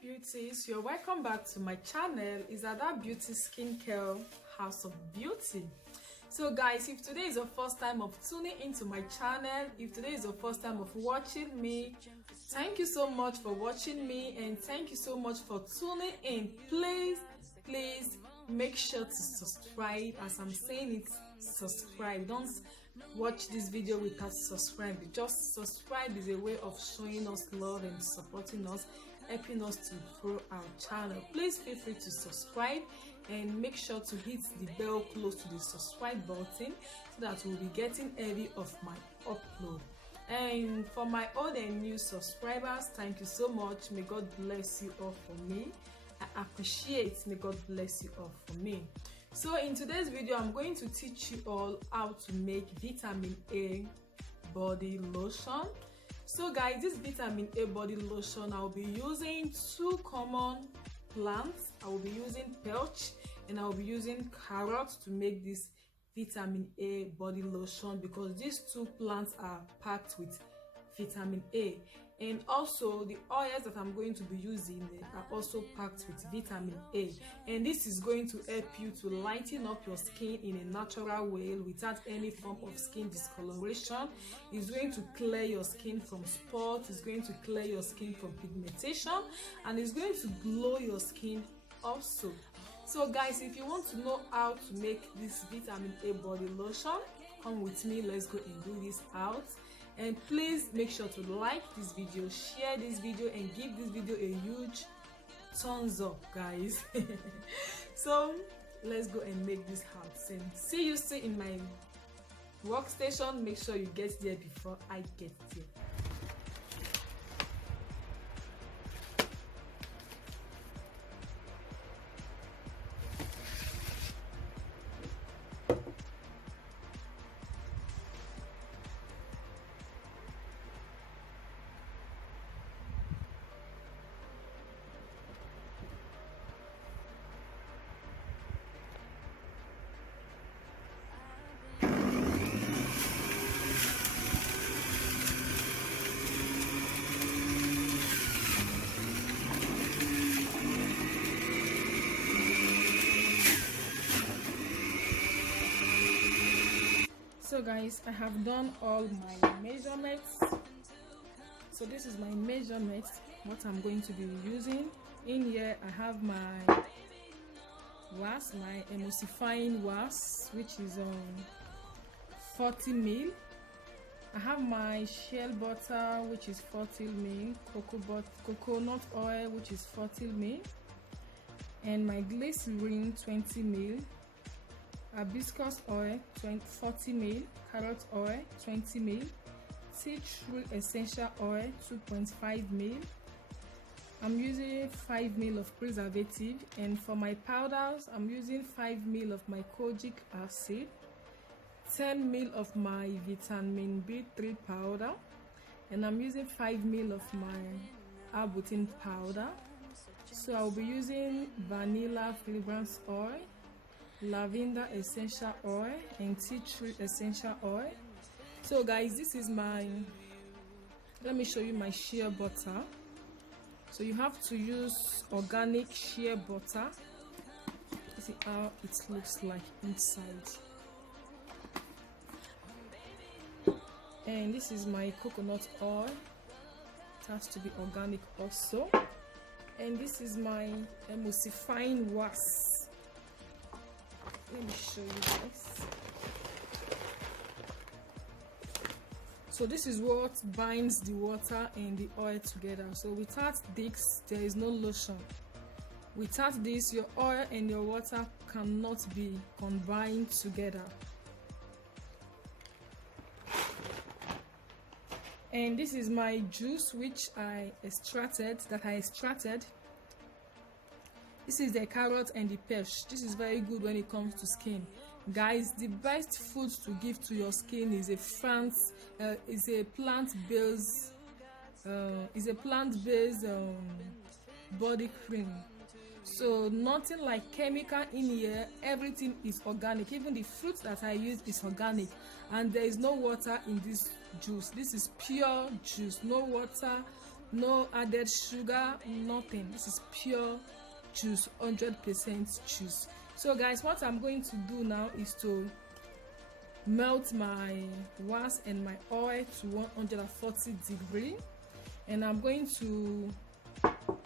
beauties, you're welcome back to my channel. Is that beauty skincare house of beauty. So guys, if today is your first time of tuning into my channel, if today is your first time of watching me, thank you so much for watching me and thank you so much for tuning in. Please make sure to subscribe. As I'm saying it, subscribe. Don't watch this video without subscribing. Just subscribe is a way of showing us love and supporting us, helping us to grow our channel. Please feel free to subscribe and make sure to hit the bell close to the subscribe button so that we'll be getting every of my upload. And for my old and new subscribers, thank you so much. May God bless you all for me. I appreciate. May God bless you all for me. So in today's video, I'm going to teach you all how to make vitamin A body lotion. So guys, this vitamin A body lotion, I'll be using two common plants. I will be using perch and I will be using carrot to make this vitamin A body lotion, because these two plants are packed with vitamin A, and also the oils that I'm going to be using are also packed with vitamin A, and this is going to help you to lighten up your skin in a natural way without any form of skin discoloration. It's going to clear your skin from spots, it's going to clear your skin from pigmentation, and it's going to glow your skin also. So guys, if you want to know how to make this vitamin A body lotion, come with me, let's go and do this out. And please make sure to like this video, share this video, and give this video a huge thumbs up, guys. So let's go and make this house. And see you soon in my workstation. Make sure you get there before I get there. So guys, I have done all my measurements. So this is my measurements, what I'm going to be using. In here I have my wax, my emulsifying wax, which is 40 ml. I have my shea butter, which is 40 ml, coconut oil, which is 40 ml, and my glycerin 20 ml, Habiscus oil 40 ml, carrot oil 20 ml, tea tree essential oil 2.5 ml. I'm using 5 ml of preservative, and for my powders I'm using 5 ml of my KOJIC acid, 10 ml of my vitamin B3 powder, and I'm using 5 ml of my Arbutin powder. So I'll be using vanilla fragrance oil, lavender essential oil, and tea tree essential oil. So guys, this is my, let me show you my shea butter. So you have to use organic shea butter. See how it looks like inside. And this is my coconut oil. It has to be organic also. And this is my emulsifying wax. Let me show you guys. So this is what binds the water and the oil together. So without this, there is no lotion. Without this, your oil and your water cannot be combined together. And this is my juice which I extracted. This is the carrot and the perch. This is very good when it comes to skin. Guys, the best food to give to your skin is a plant-based body cream. So nothing like chemical in here. Everything is organic. Even the fruit that I use is organic, and there is no water in this juice. This is pure juice, no water, no added sugar, nothing. This is pure juice, 100% juice. So guys, what I'm going to do now is to melt my wax and my oil to 140 degree, and I'm going to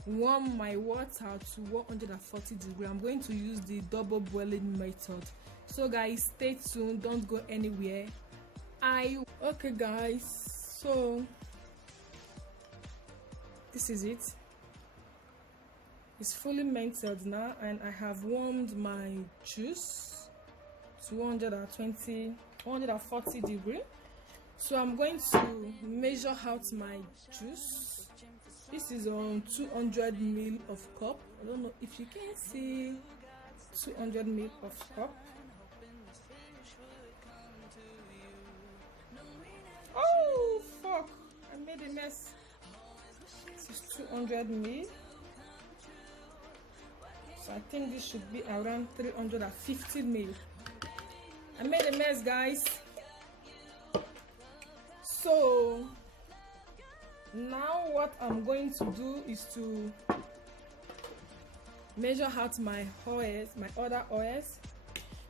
warm my water to 140 degree. I'm going to use the double boiling method. So guys, stay tuned, don't go anywhere. Okay guys, so this is it. It's fully melted now, and I have warmed my juice to 140 degree. So I'm going to measure out my juice. This is on 200 ml of cup. I don't know if you can see 200 ml of cup. Oh fuck, I made a mess. This is 200 ml. So I think this should be around 350 ml. I made a mess, guys. So now what I'm going to do is to measure out my oils, my other oils.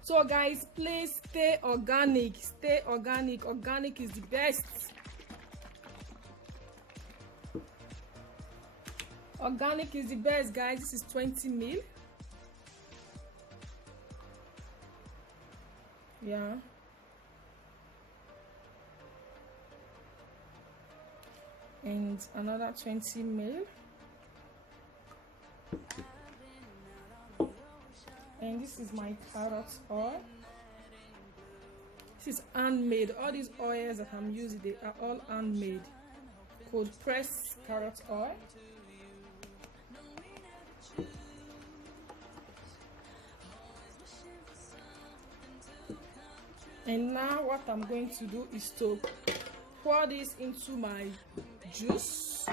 So guys, please stay organic. Stay organic. Organic is the best. Organic is the best, guys. This is 20 ml. Yeah. And another 20 ml. And this is my carrot oil. This is handmade. All these oils that I'm using, they are all handmade. Cold pressed carrot oil. And now what I'm going to do is to pour this into my juice,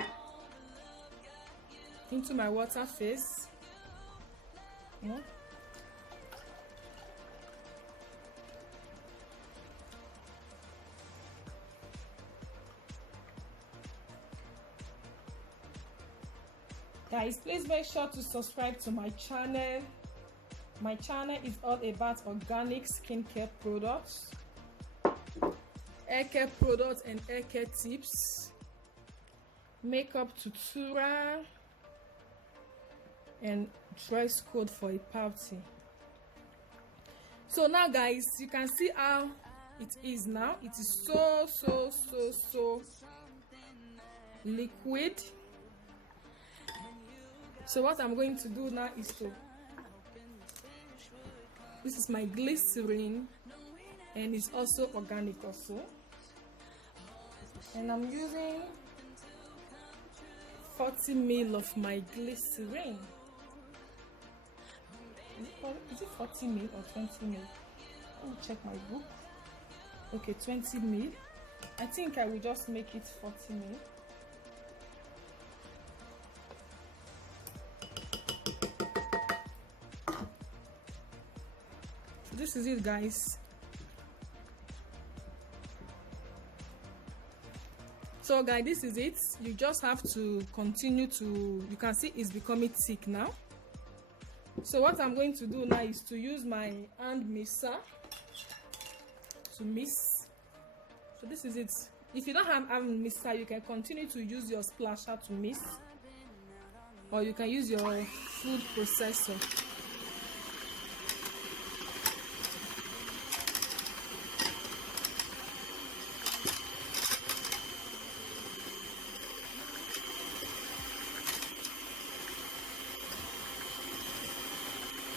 into my water phase. Yeah. Guys, please make sure to subscribe to my channel. My channel is all about organic skincare products, hair care products and hair care tips, makeup tutorial, and dress code for a party. So now guys, you can see how it is now. It is so liquid. So what I'm going to do now is to, this is my glycerin, and it's also organic also, and I'm using 40 ml of my glycerin. Is it 40 ml or 20 ml? Let me check my book. Okay, 20 ml. I think I will just make it 40 ml. This is it, guys. So guys, this is it. You just have to continue to, you can see it's becoming thick now. So what I'm going to do now is to use my hand mixer to mix. So this is it. If you don't have a hand mixer, you can continue to use your splasher to mix, or you can use your food processor.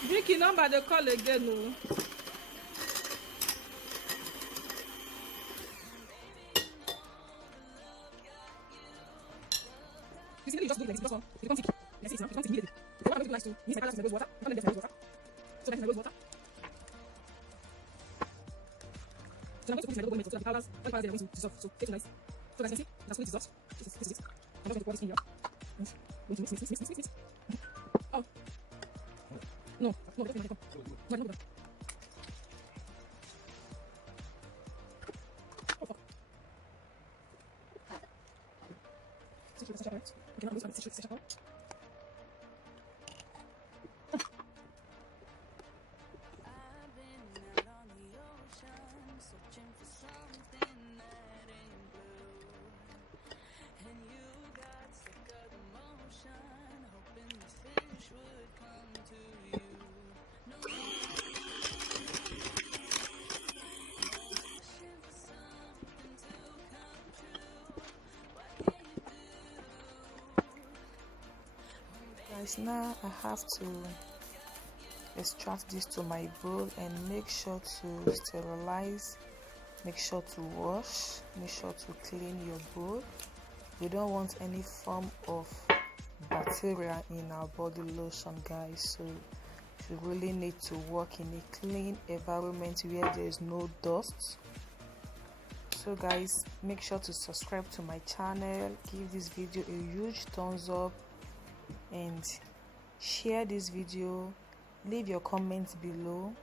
Vicky number the call again. No. You see, you just do like this. Just one. It becomes thick. You see, it's not immediately. So what I'm going to do is to mix my colors with my rose water. I'm going to let it water. So that is my rose water. So I'm going to put my double boiling method so that the colors, all the colors they are going to dissolve. So take it nice. So guys, you can see that's fully dissolved. This is it. I'm just going to pour this in here. Going to mix. Oh. No, don't come. No, no, no. Oh, fuck. Guys, now I have to extract this to my bowl and make sure to sterilize, make sure to wash, make sure to clean your bowl. We don't want any form of bacteria in our body lotion, guys, so you really need to work in a clean environment where there is no dust. So guys, make sure to subscribe to my channel, give this video a huge thumbs up and share this video. Leave your comments below,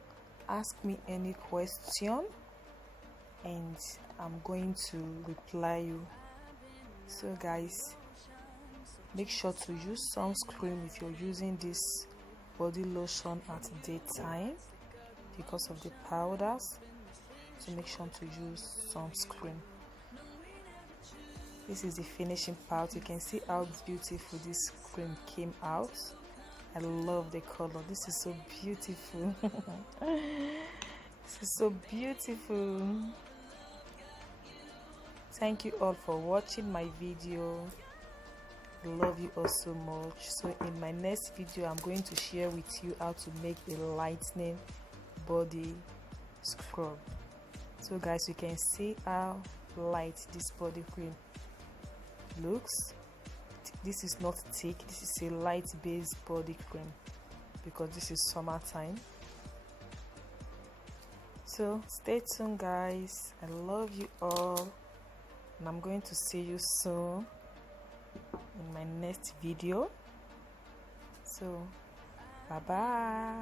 ask me any question and I'm going to reply you. So guys, make sure to use sunscreen if you're using this body lotion at daytime because of the powders, so make sure to use sunscreen. This is the finishing part. You can see how beautiful this cream came out. I love the color. This is so beautiful. This is so beautiful. Thank you all for watching my video. I love you all so much. So in my next video, I'm going to share with you how to make a lightening body scrub. So guys, you can see how light this body cream looks. This is not thick, this is a light based body cream because this is summertime. So stay tuned guys, I love you all and I'm going to see you soon in my next video. So bye bye.